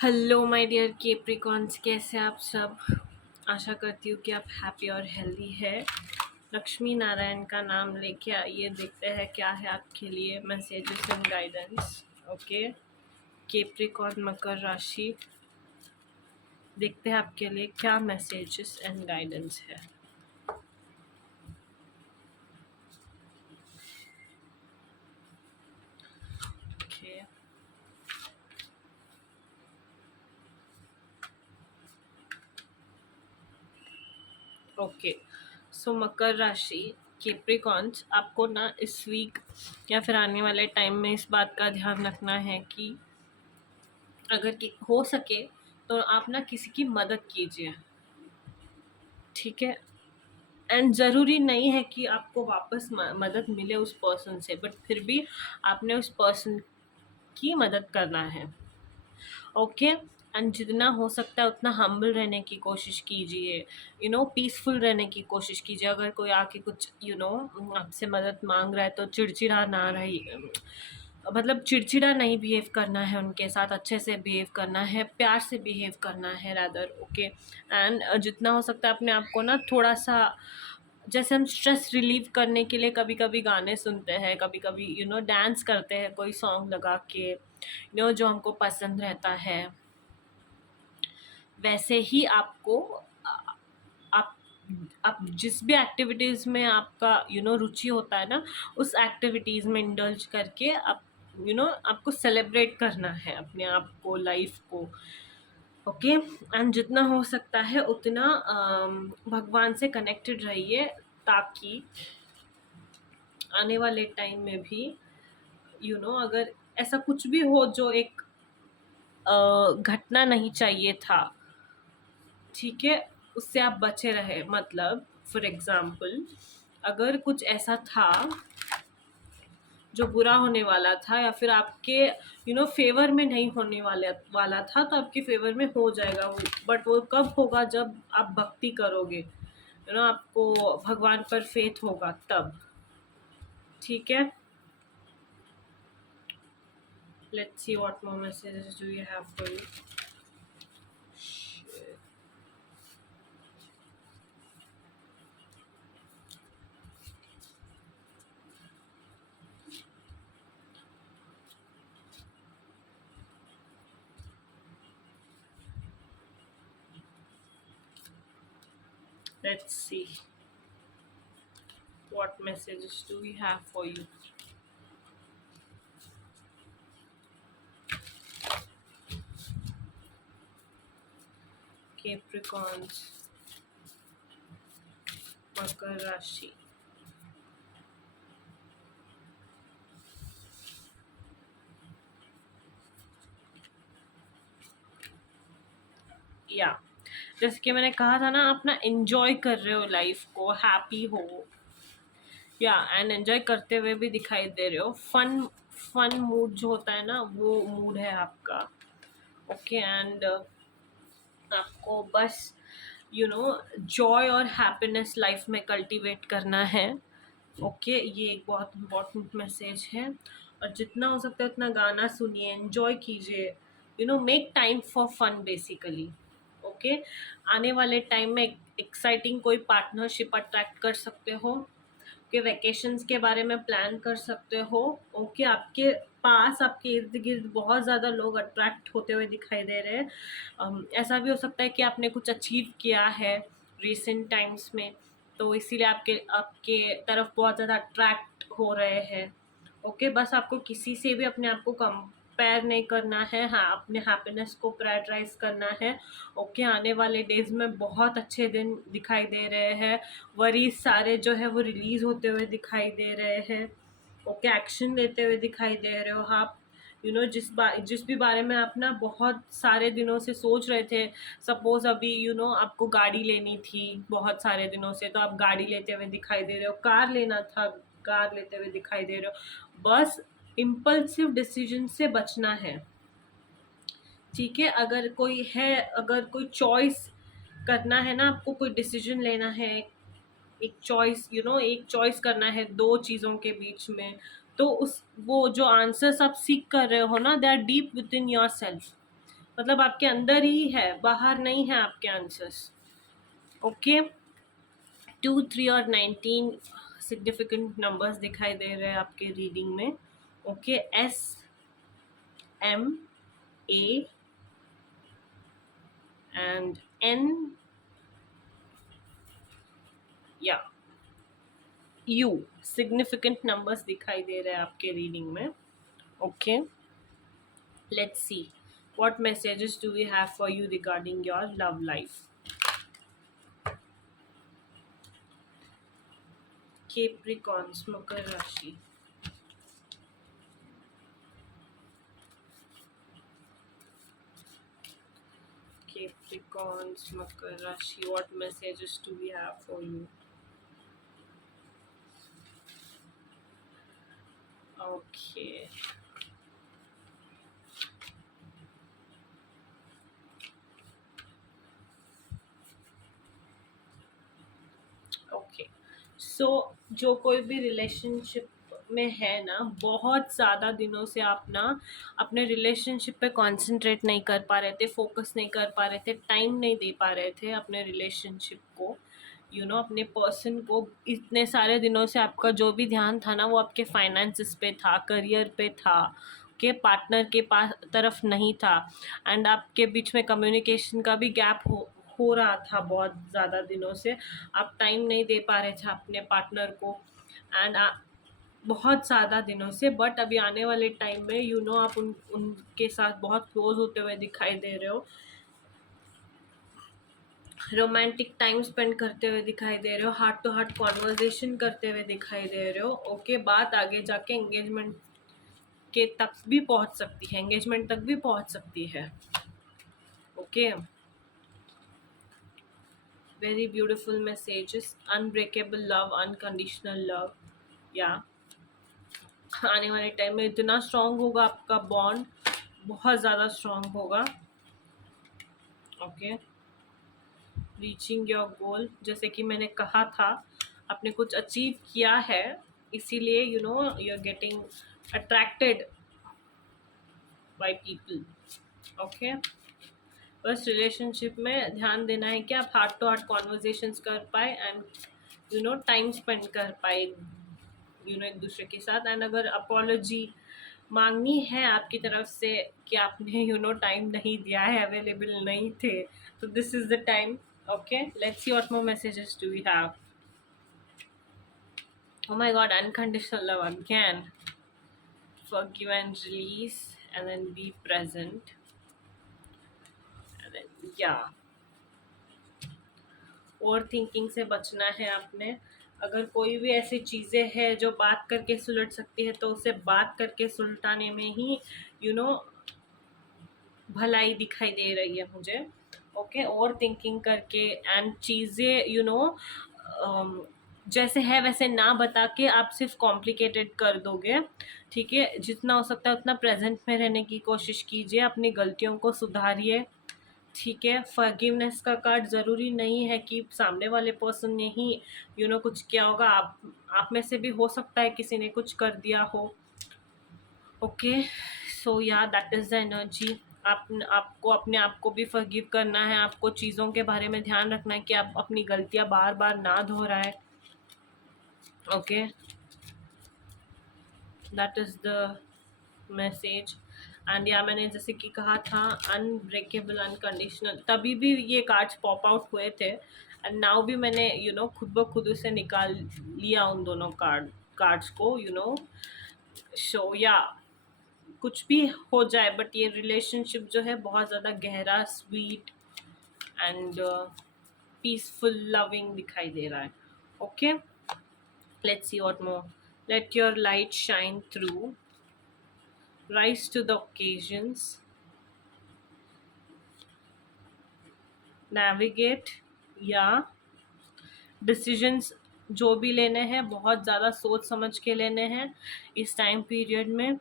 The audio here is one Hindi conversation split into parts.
हेलो माय डियर केप्रिकॉन्स, कैसे आप सब। आशा करती हूँ कि आप हैप्पी और हेल्दी है। लक्ष्मी नारायण का नाम लेके आइए, देखते हैं क्या है आपके लिए messages and guidance. Okay, Capricorn मकर राशि, देखते हैं आपके लिए क्या मैसेजेस एंड गाइडेंस है। ओके ओके, सो मकर राशि केप्रिकॉन्स, आपको ना इस वीक या फिर आने वाले टाइम में इस बात का ध्यान रखना है कि अगर हो सके तो आप ना किसी की मदद कीजिए, ठीक है। एंड ज़रूरी नहीं है कि आपको वापस मदद मिले उस पर्सन से, बट फिर भी आपने उस पर्सन की मदद करना है। ओके, एंड जितना हो सकता है उतना हम्बल रहने की कोशिश कीजिए, पीसफुल रहने की कोशिश कीजिए। अगर कोई आके कुछ आपसे मदद मांग रहा है तो चिड़चिड़ा ना रही, मतलब चिड़चिड़ा नहीं बिहेव करना है उनके साथ, अच्छे से बिहेव करना है, प्यार से बिहेव करना है रादर। ओके, एंड जितना हो सकता है अपने आप को ना थोड़ा सा, जैसे हम स्ट्रेस रिलीव करने के लिए कभी कभी गाने सुनते हैं, कभी कभी डांस करते हैं कोई सॉन्ग लगा के, जो हमको पसंद रहता है, वैसे ही आपको आप आप जिस भी एक्टिविटीज़ में आपका रुचि होता है ना, उस एक्टिविटीज़ में इंडल्ज करके आप आपको सेलिब्रेट करना है अपने आप को, लाइफ को। ओके, एंड जितना हो सकता है उतना भगवान से कनेक्टेड रहिए, ताकि आने वाले टाइम में भी अगर ऐसा कुछ भी हो जो एक घटना नहीं चाहिए था, ठीक है, उससे आप बचे रहे। मतलब फॉर एग्जाम्पल, अगर कुछ ऐसा था जो बुरा होने वाला था या फिर आपके फेवर में नहीं होने वाला था, तो आपके फेवर में हो जाएगा वो। बट वो कब होगा? जब आप भक्ति करोगे, आपको भगवान पर फेथ होगा तब, ठीक है। Let's see what more messages do you have for you. Let's see what messages do we have for you. Capricorns, मकर राशि, या जैसे कि मैंने कहा था ना, आप ना एंजॉय कर रहे हो लाइफ को, हैप्पी हो, या एंड एंजॉय करते हुए भी दिखाई दे रहे हो। फन फन मूड जो होता है ना, वो मूड है आपका। ओके, एंड आपको बस जॉय और हैप्पीनेस लाइफ में कल्टीवेट करना है। ओके, ये एक बहुत इम्पोर्टेंट मैसेज है। और जितना हो सकता है उतना गाना सुनिए, एंजॉय कीजिए, make time for fun basically. Okay, आने वाले टाइम में एक्साइटिंग कोई पार्टनरशिप अट्रैक्ट कर सकते हो, के वैकेशंस के बारे में प्लान कर सकते हो। ओके, आपके पास, आपके इर्द गिर्द बहुत ज़्यादा लोग अट्रैक्ट होते हुए दिखाई दे रहे हैं। ऐसा भी हो सकता है कि आपने कुछ अचीव किया है रिसेंट टाइम्स में, तो इसीलिए आपके आपके तरफ बहुत ज़्यादा अट्रैक्ट हो रहे हैं। ओके, बस आपको किसी से भी अपने आप को कंपेयर नहीं करना है, हाँ, अपने हैप्पीनेस को प्रायोरिटाइज करना है। ओके, आने वाले डेज में बहुत अच्छे दिन दिखाई दे रहे हैं, वरीज सारे जो है वो रिलीज होते हुए दिखाई दे रहे हैं। ओके, एक्शन लेते हुए दिखाई दे रहे हो आप। जिस भी बारे में आप ना बहुत सारे दिनों से सोच रहे थे, सपोज अभी आपको गाड़ी लेनी थी बहुत सारे दिनों से, तो आप गाड़ी लेते हुए दिखाई दे रहे हो, कार लेना था, कार लेते हुए दिखाई दे रहे हो। बस इम्पल्सिव डिसीजन से बचना है, ठीक है। अगर कोई चॉइस करना है ना आपको, कोई डिसीजन लेना है, एक चॉइस करना है दो चीज़ों के बीच में, तो उस वो जो आंसर्स आप सीख कर रहे हो ना, they are deep within yourself. मतलब आपके अंदर ही है, बाहर नहीं है आपके आंसर्स। ओके, 2, 3 और 19 सिग्निफिकेंट नंबर्स दिखाई दे रहे हैं आपके रीडिंग में। ओके, SMA एंड N या U सिग्निफिकेंट नंबर्स दिखाई दे रहे हैं आपके रीडिंग में। Okay, let's C what messages do we have for you regarding your love life. Capricorns, मकर राशि। Capricorns, मकर राशि, what messages do we have for you? Okay. Okay, so जो कोई भी रिलेशनशिप में है ना, बहुत ज़्यादा दिनों से आप ना अपने रिलेशनशिप पे कंसंट्रेट नहीं कर पा रहे थे, फोकस नहीं कर पा रहे थे, टाइम नहीं दे पा रहे थे अपने रिलेशनशिप को, अपने पर्सन को। इतने सारे दिनों से आपका जो भी ध्यान था ना, वो आपके फाइनेंसेस पे था, करियर पे था, के पार्टनर के पास तरफ नहीं था। एंड आपके बीच में कम्युनिकेशन का भी गैप हो रहा था बहुत ज़्यादा दिनों से। आप टाइम नहीं दे पा रहे थे अपने पार्टनर को, एंड बहुत ज़्यादा दिनों से। बट अभी आने वाले टाइम में आप उनके साथ बहुत क्लोज होते हुए दिखाई दे रहे हो, रोमांटिक टाइम स्पेंड करते हुए दिखाई दे रहे हो, हार्ट टू हार्ट कॉन्वर्जेशन करते हुए दिखाई दे रहे हो। ओके, बात आगे जाके एंगेजमेंट के तक भी पहुंच सकती है, एंगेजमेंट तक भी पहुंच सकती है। Okay, very beautiful messages, unbreakable love, unconditional love. या आने वाले टाइम में इतना स्ट्रांग होगा आपका बॉन्ड, बहुत ज़्यादा स्ट्रांग होगा। ओके, रीचिंग योर गोल, जैसे कि मैंने कहा था, आपने कुछ अचीव किया है, इसीलिए you are getting attracted by people. Okay, बस रिलेशनशिप में ध्यान देना है कि आप हार्ट टू हार्ट कॉन्वर्जेशंस कर पाए, एंड टाइम स्पेंड कर पाए एक दूसरे के साथ। एंड अगर अपॉलॉजी मांगनी है आपकी तरफ से कि आपने टाइम नहीं दिया है, अवेलेबल नहीं थे, तो this is the time. Okay, let's see what more messages do we have. Oh my god, unconditional love again. Forgive and release, and then be present. And then, yeah. Over thinking से बचना है आपने। अगर कोई भी ऐसी चीज़ें हैं जो बात करके सुलझ सकती है, तो उसे बात करके सुलझाने में ही भलाई दिखाई दे रही है मुझे। ओके, ओवर थिंकिंग करके एंड चीज़ें जैसे है वैसे ना बता के आप सिर्फ कॉम्प्लिकेटेड कर दोगे। ठीक है, जितना हो सकता है उतना प्रेजेंट में रहने की कोशिश कीजिए, अपनी गलतियों को सुधारिए। ठीक है, फॉरगिवनेस का कार्ड ज़रूरी नहीं है कि सामने वाले पर्सन ने ही कुछ किया होगा, आप में से भी हो सकता है किसी ने कुछ कर दिया हो। ओके, सो या दैट इज़ द एनर्जी। आपको अपने आप को भी फॉरगिव करना है, आपको चीज़ों के बारे में ध्यान रखना है कि आप अपनी गलतियाँ बार बार ना दोहराए। Okay, that is the message. And या मैंने जैसे कि कहा था, अनब्रेकेबल, अनकंडीशनल, तभी भी ये कार्ड्स पॉप आउट हुए थे, एंड नाउ भी मैंने खुद ब खुद उसे निकाल लिया उन दोनों कार्ड्स को। सो या कुछ भी हो जाए, बट ये रिलेशनशिप जो है बहुत ज़्यादा गहरा, स्वीट एंड पीसफुल, लविंग दिखाई दे रहा है। Okay, let's see what more. Let your light shine through, rise to the occasions, navigate, या डिसीजंस जो भी लेने हैं बहुत ज़्यादा सोच समझ के लेने हैं इस टाइम पीरियड में।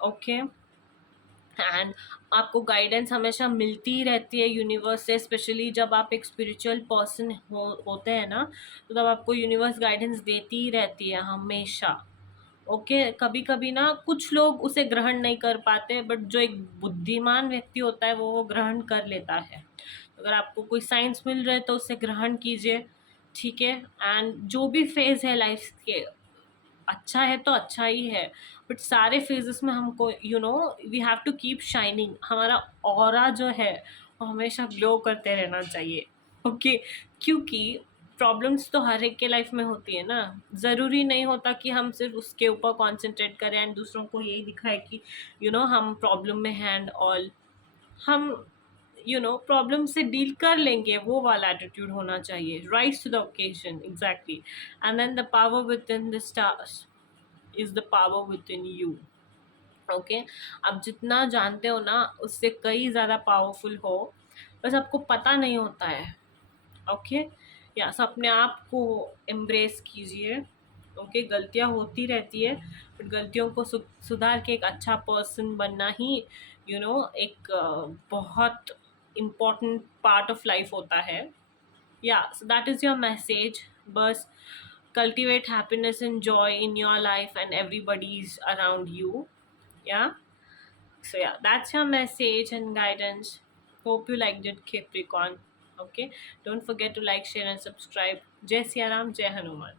ओके, एंड आपको गाइडेंस हमेशा मिलती ही रहती है यूनिवर्स से, स्पेशली जब आप एक स्पिरिचुअल पर्सन होते हैं ना, तो तब आपको यूनिवर्स गाइडेंस देती ही रहती है हमेशा। ओके, कभी कभी ना कुछ लोग उसे ग्रहण नहीं कर पाते, बट जो एक बुद्धिमान व्यक्ति होता है वो ग्रहण कर लेता है। अगर आपको कोई साइंस मिल रहा है तो उसे ग्रहण कीजिए, ठीक है। एंड जो भी फेज है लाइफ के, अच्छा है तो अच्छा ही है, बट सारे फेजेस में हमको we have to keep shining. हमारा ऑरा जो है वो हमेशा ग्लो करते रहना चाहिए, ओके। क्योंकि प्रॉब्लम्स तो हर एक के लाइफ में होती है ना। ज़रूरी नहीं होता कि हम सिर्फ उसके ऊपर कॉन्सेंट्रेट करें एंड दूसरों को यही दिखाए कि हम प्रॉब्लम में हैं एंड ऑल। हम प्रॉब्लम से डील कर लेंगे, वो वाला एटीट्यूड होना चाहिए। Rise to the occasion, exactly. And then the power within the stars is the power within you, okay. आप जितना जानते हो ना उससे कई ज़्यादा पावरफुल हो, बस आपको पता नहीं होता है, ओके। या सो अपने आप को एम्ब्रेस कीजिए, ओके। गलतियाँ होती रहती है, बट गलतियों को सुधार के एक अच्छा पर्सन बनना ही एक बहुत इम्पोर्टेंट पार्ट ऑफ लाइफ होता है। या so that is your message. बस cultivate happiness and joy in your life and everybody's around you. Yeah, so yeah, that's your message and guidance. Hope you liked it, Capricorn. Okay, don't forget to like, share and subscribe. Jai Siya Ram, Jai Hanuman.